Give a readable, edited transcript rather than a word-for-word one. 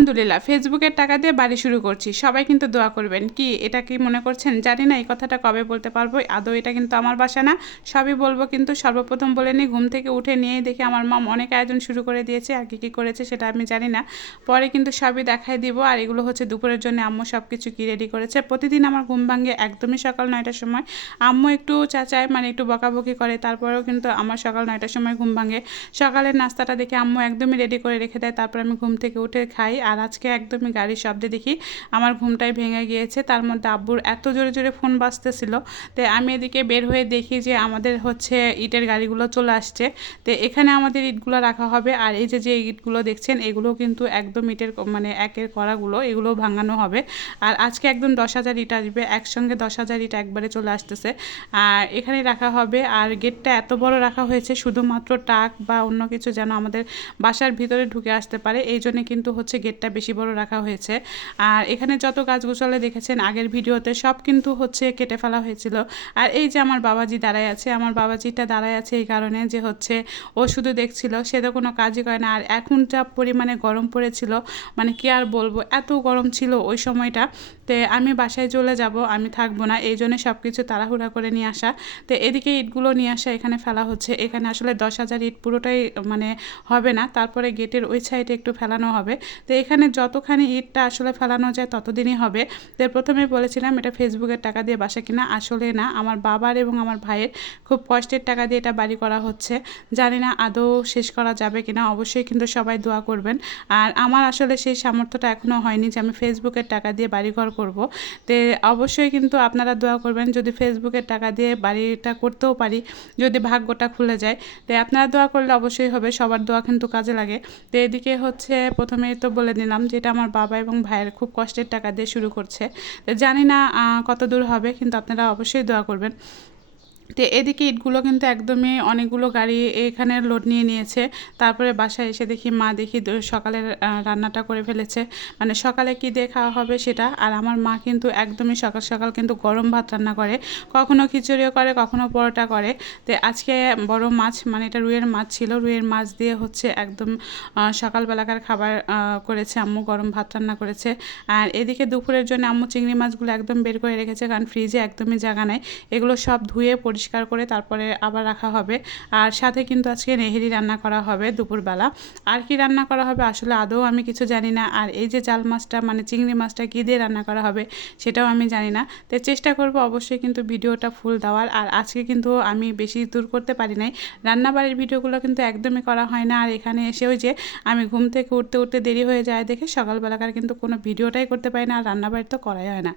আলহামদুলিল্লাহ ফেসবুকের টাকা দিয়ে বাড়ি শুরু করছি, সবাই কিন্তু দোয়া করবেন। কি এটা কি মনে করছেন জানি না এই কথাটা কবে বলতে পারবো, আদৌ এটা কিন্তু আমার বাসা না। সবই বলবো, কিন্তু সর্বপ্রথম বলে নিই, ঘুম থেকে উঠে নিয়েই দেখি আমার মা অনেক আয়োজন শুরু করে দিয়েছে। আর কী করেছে সেটা আমি জানি না, পরে কিন্তু সবই দেখাই দিব। আর এগুলো হচ্ছে দুপুরের জন্য আম্মু সব কিছু কী রেডি করেছে। প্রতিদিন আমার ঘুম ভাঙে একদমই সকাল 9টার সময়। আম্মু একটু চাচায় মানে একটু বকাবকি করে, তারপরেও কিন্তু আমার সকাল 9টার সময় ঘুম ভাঙে। সকালের নাস্তাটা দেখে আম্মু একদমই রেডি করে রেখে দেয়, তারপর আমি ঘুম থেকে উঠে খাই। আর আজকে একদমই গাড়ির শব্দে দেখি আমার ঘুমটাই ভেঙে গিয়েছে। তার মধ্যে আব্বুর এত জোরে জোরে ফোন বাজতেছিল, তো আমি এদিকে বের হয়ে দেখি যে আমাদের হচ্ছে ইটের গাড়িগুলো চলে আসছে। তো এখানে আমাদের ইটগুলো রাখা হবে। আর এই যে ইটগুলো দেখছেন এগুলো কিন্তু একদম ইটের মানে একের করাগুলো, এগুলো ভাঙানো হবে। আর আজকে একদম 10,000 ইট আসবে, একসঙ্গে 10,000 ইট একবারে চলে আসতেছে। আর এখানে রাখা হবে। আর গেটটা এত বড় রাখা হয়েছে শুধুমাত্র টাক বা অন্য কিছু যেন আমাদের বাসার ভিতরে ঢুকে আসতে পারে, এই জন্য কিন্তু হচ্ছে গেটটা বেশি বড় রাখা হয়েছে। আর এখানে যত গাছগুছালে দেখেছেন আগের ভিডিওতে সব কিন্তু হচ্ছে কেটে ফেলা হয়েছিল। আর এই যে আমার বাবাজি দাঁড়ায় আছে, আমার বাবাজিটা দাঁড়ায় আছে এই কারণে যে হচ্ছে ও শুধু দেখছিল, সে তো কোনো কাজই করে না। আর এখন যা পরিমাণে গরম পড়েছিল, মানে কি আর বলবো, এত গরম ছিল ওই সময়টা। তো আমি বাসায় চলে যাব, আমি থাকবো না, এই জন্য সব কিছু তাড়াহুড়া করে নিয়ে আসা। তো এদিকে ইটগুলো নিয়ে আসা এখানে ফেলা হচ্ছে। এখানে আসলে 10,000 ইট পুরোটাই মানে হবে না, তারপরে গেটের ওই সাইডে একটু ফেলানো হবে। তো এখানে যতখানি ইটটা আসলে ফেলানো যায় ততদিনই হবে। তো প্রথমে বলেছিলাম এটা ফেসবুকের টাকা দিয়ে বাসা কিনা, আসলে না, আমার বাবার এবং আমার ভাইয়ের খুব কষ্টের টাকা দিয়ে এটা বাড়ি করা হচ্ছে। জানি না আদৌ শেষ করা যাবে কিনা, অবশ্যই কিন্তু সবাই দোয়া করবেন। আর আমার আসলে সেই সামর্থ্যটা এখনও হয়নি যে আমি ফেসবুকের টাকা দিয়ে বাড়িঘর করব। তো অবশ্যই কিন্তু আপনারা দোয়া করবেন যদি ফেসবুকের টাকা দিয়ে বাড়িটা করতেও পারি, যদি ভাগ্যটা খুলে যায়। তো আপনারা দোয়া করলে অবশ্যই হবে, সবার দোয়া কিন্তু কাজে লাগে। তো এদিকে হচ্ছে প্রথমেই তো বলে দিলাম যেটা আমার বাবা এবং ভাইয়ের খুব কষ্টের টাকা দিয়ে শুরু করছে। তো জানি না কত দূর হবে, কিন্তু আপনারা অবশ্যই দোয়া করবেন। তো এদিকে ইটগুলো কিন্তু একদমই অনেকগুলো গাড়ি এখানে লোড নিয়ে নিয়েছে। তারপরে বাসায় এসে দেখি মা দেখি সকালের রান্নাটা করে ফেলেছে, মানে সকালে কী দিয়ে খাওয়া হবে সেটা। আর আমার মা কিন্তু একদমই সকাল সকাল কিন্তু গরম ভাত রান্না করে, কখনো খিচুড়িও করে, কখনো পরোটা করে। তো আজকে বড় মাছ, মানে এটা রুইয়ের মাছ ছিল, রুইয়ের মাছ দিয়ে হচ্ছে একদম সকালবেলাকার খাবার করেছে আম্মু, গরম ভাত রান্না করেছে। আর এদিকে দুপুরের জন্য আম্মু চিংড়ি মাছগুলো একদম বের করে রেখেছে, কারণ ফ্রিজে একদমই জায়গা নেই। এগুলো সব ধুয়ে পরিষ্কার করে তারপরে আবার রাখা হবে। আর সাথে কিন্তু আজকে নেহেরি রান্না করা হবে দুপুরবেলা। আর কি রান্না করা হবে আসলে আদৌ আমি কিছু জানি না। আর এই যে জাল মাছটা মানে চিংড়ি মাছটা কী দিয়ে রান্না করা হবে সেটাও আমি জানি না। তো চেষ্টা করব অবশ্যই কিন্তু ভিডিওটা ফুল দেওয়ার। আর আজকে কিন্তু আমি বেশি দূর করতে পারি নাই, রান্নাবাড়ির ভিডিওগুলো কিন্তু একদমই করা হয় না। আর এখানে এসে ওই যে আমি ঘুম থেকে উঠতে উঠতে দেরি হয়ে যায় দেখে সকালবেলাকার কিন্তু কোনো ভিডিওটাই করতে পারি না, আর রান্নাবাড়ি তো করাই হয় না।